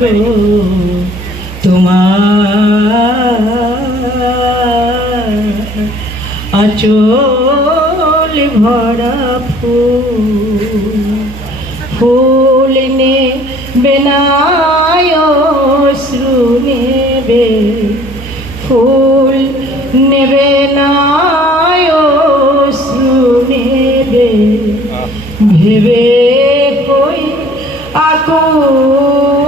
গো তোমার আঁচল ভরা ফুল নেবে না অশ্রু নেবে, ফুল নেবে না অশ্রু নেবে, ভেবে কই আকুল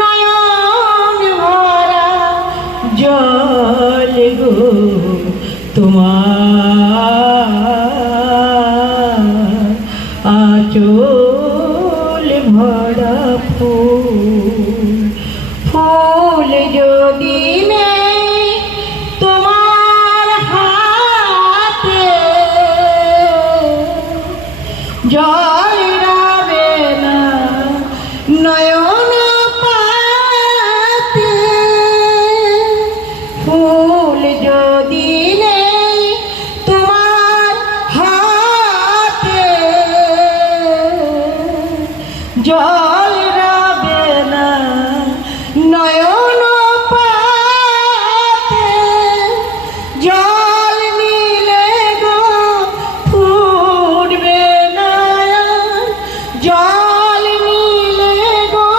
নয়ন ভরা জল গো তোমার আঁচল ভরা ফুল যদি নেই তোমার হাতে, জল রাবে না নয়ন পাতে, ফুল যদি নেই তোমার হাতে, জল রাবে না নয়ন পাতে, জল নিলে গো ফুটবে না, জল নিলে গো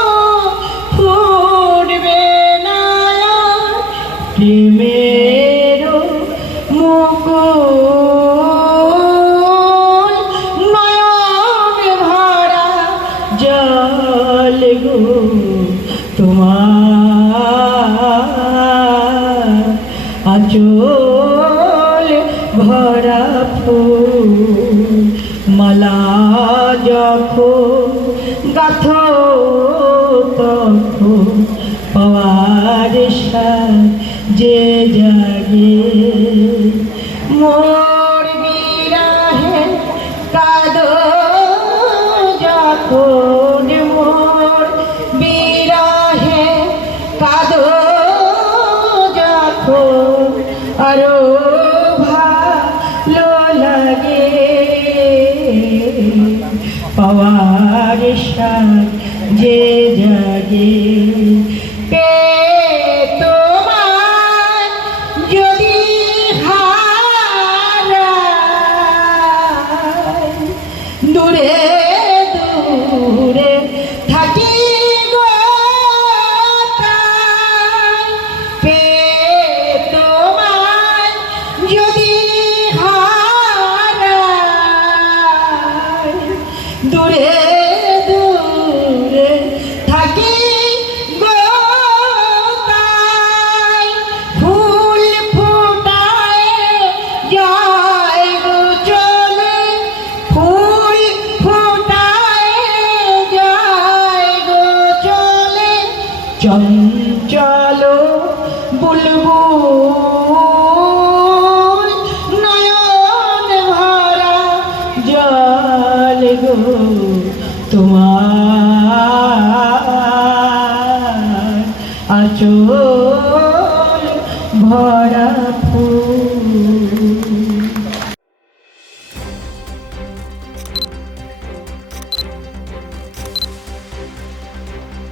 ফুটবে না, প্রেমের মুকুল নয়ন ভরা জল গো তোমার আঁচল ভরা ফুল, মালা যখন গাথো তখন পাওয়ার যে জাগে, মোর বিরহে কাঁদো যখন, মোর বিরহে কাঁদো যখন, আরো ভালো লাগে পাওয়ার যে জাগে, তোমার যদি হারাই দূরে দূরে থাকি গো তাই, তোমার যদি হারাই দূরে দূরে থাকি গো তাই, ফুল ফুটায় যায় গো চলে, ফুল ফুটায় যায় গো চলে, চঞ্চল বুলবুল নয়ন ভরা জল গো তোমার আঁচল ভরা ফুল।